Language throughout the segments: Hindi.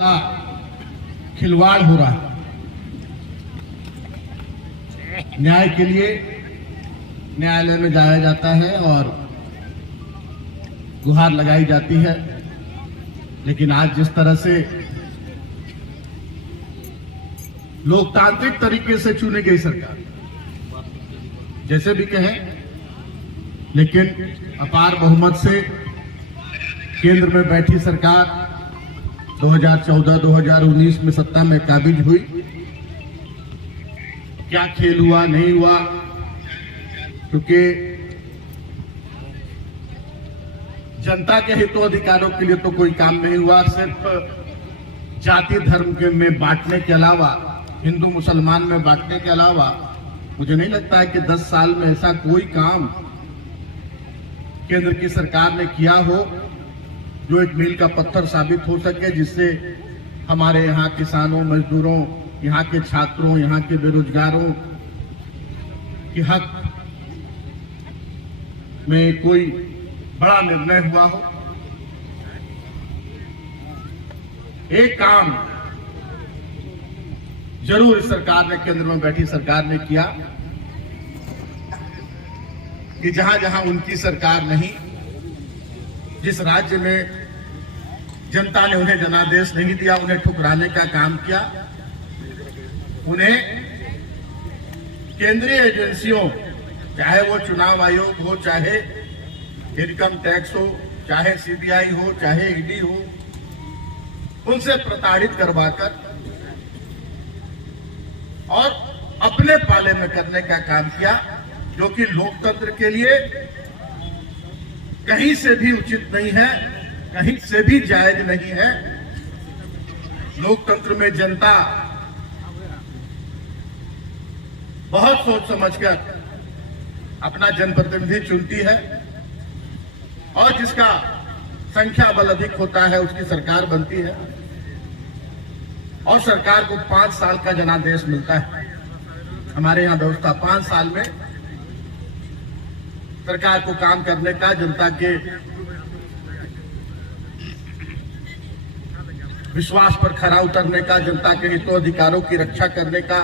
का खिलवाड़ हो रहा है। न्याय के लिए न्यायालय में जाया जाता है और गुहार लगाई जाती है, लेकिन आज जिस तरह से लोकतांत्रिक तरीके से चुनी गई सरकार, जैसे भी कहें, लेकिन अपार बहुमत से केंद्र में बैठी सरकार 2014-2019 में सत्ता में काबिज हुई। क्या खेल हुआ नहीं हुआ, क्योंकि जनता के हितों अधिकारों के लिए तो कोई काम नहीं हुआ। सिर्फ जाति धर्म के में बांटने के अलावा, हिंदू मुसलमान में बांटने के अलावा, मुझे नहीं लगता है कि 10 साल में ऐसा कोई काम केंद्र की सरकार ने किया हो जो एक मील का पत्थर साबित हो सके, जिससे हमारे यहाँ किसानों, मजदूरों, यहाँ के छात्रों, यहाँ के बेरोजगारों के हक में कोई बड़ा निर्णय हुआ हो। एक काम जरूर इस सरकार ने, केंद्र में बैठी सरकार ने किया कि जहां जहां उनकी सरकार नहीं, जिस राज्य में जनता ने उन्हें जनादेश नहीं दिया, उन्हें ठुकराने का काम किया, उन्हें केंद्रीय एजेंसियों, चाहे वो चुनाव आयोग हो, चाहे इनकम टैक्स हो, चाहे सीबीआई हो, चाहे ईडी हो, उनसे प्रताड़ित करवाकर और अपने पाले में करने का काम किया, जो कि लोकतंत्र के लिए कहीं से भी उचित नहीं है, कहीं से भी जायज नहीं है। लोकतंत्र में जनता बहुत सोच समझकर अपना जनप्रतिनिधि चुनती है और जिसका संख्या बल अधिक होता है उसकी सरकार बनती है, और सरकार को 5 साल का जनादेश मिलता है। हमारे यहाँ व्यवस्था 5 साल में सरकार को काम करने का, जनता के विश्वास पर खरा उतरने का, जनता के हितों अधिकारों की रक्षा करने का,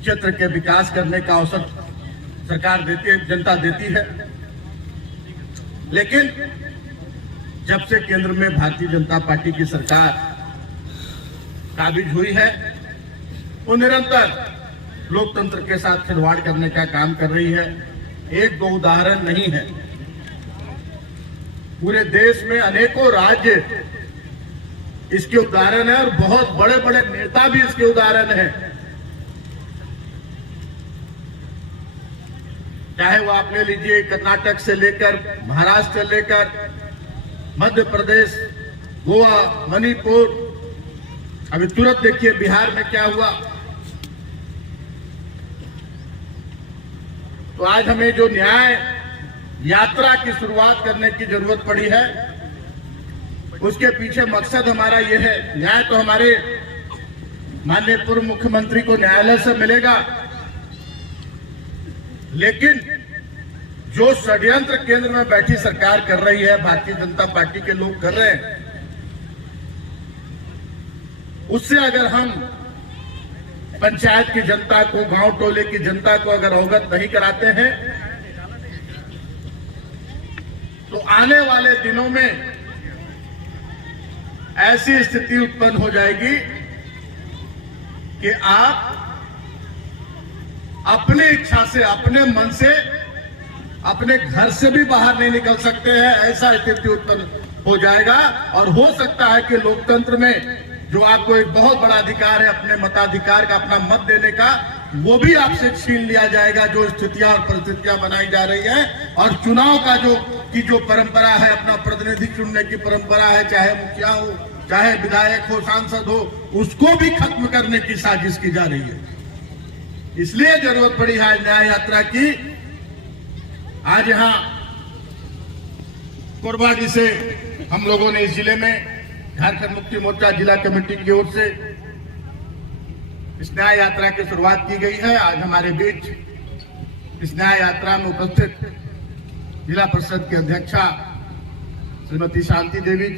क्षेत्र के विकास करने का अवसर सरकार देती है, जनता देती है। लेकिन जब से केंद्र में भारतीय जनता पार्टी की सरकार काबिज हुई है, वो निरंतर लोकतंत्र के साथ खिलवाड़ करने का काम कर रही है। एक दो उदाहरण नहीं है, पूरे देश में अनेकों राज्य इसके उदाहरण है और बहुत बड़े बड़े नेता भी इसके उदाहरण हैं। चाहे वो आप ले लीजिए, कर्नाटक से लेकर महाराष्ट्र से लेकर मध्य प्रदेश, गोवा, मणिपुर, अभी तुरंत देखिए बिहार में क्या हुआ। तो आज हमें जो न्याय यात्रा की शुरुआत करने की जरूरत पड़ी है, उसके पीछे मकसद हमारा ये है। न्याय तो हमारे माननीय पूर्व मुख्यमंत्री को न्यायालय से मिलेगा, लेकिन जो षड्यंत्र केंद्र में बैठी सरकार कर रही है, भारतीय जनता पार्टी के लोग कर रहे हैं, उससे अगर हम पंचायत की जनता को, गांव टोले की जनता को अगर अवगत नहीं कराते हैं, तो आने वाले दिनों में ऐसी स्थिति उत्पन्न हो जाएगी कि आप अपनी इच्छा से, अपने मन से, अपने घर से भी बाहर नहीं निकल सकते हैं। ऐसा स्थिति उत्पन्न हो जाएगा और हो सकता है कि लोकतंत्र में जो आपको एक बहुत बड़ा अधिकार है, अपने मताधिकार का, अपना मत देने का, वो भी आपसे छीन लिया जाएगा। जो स्थितियां और परिस्थितियां बनाई जा रही है, और चुनाव का जो परंपरा है, अपना प्रतिनिधि चुनने की परंपरा है, चाहे मुखिया हो, चाहे विधायक हो, सांसद हो, उसको भी खत्म करने की साजिश की जा रही है। इसलिए जरूरत पड़ी है न्याय यात्रा की। आज यहां कोरबाडी से हम लोगों ने इस जिले में झारखंड मुक्ति मोर्चा जिला कमेटी की ओर से इस न्याय यात्रा की शुरुआत की गई है। आज हमारे बीच इस न्याय यात्रा में उपस्थित जिला परिषद की अध्यक्षा श्रीमती शांति देवी जी,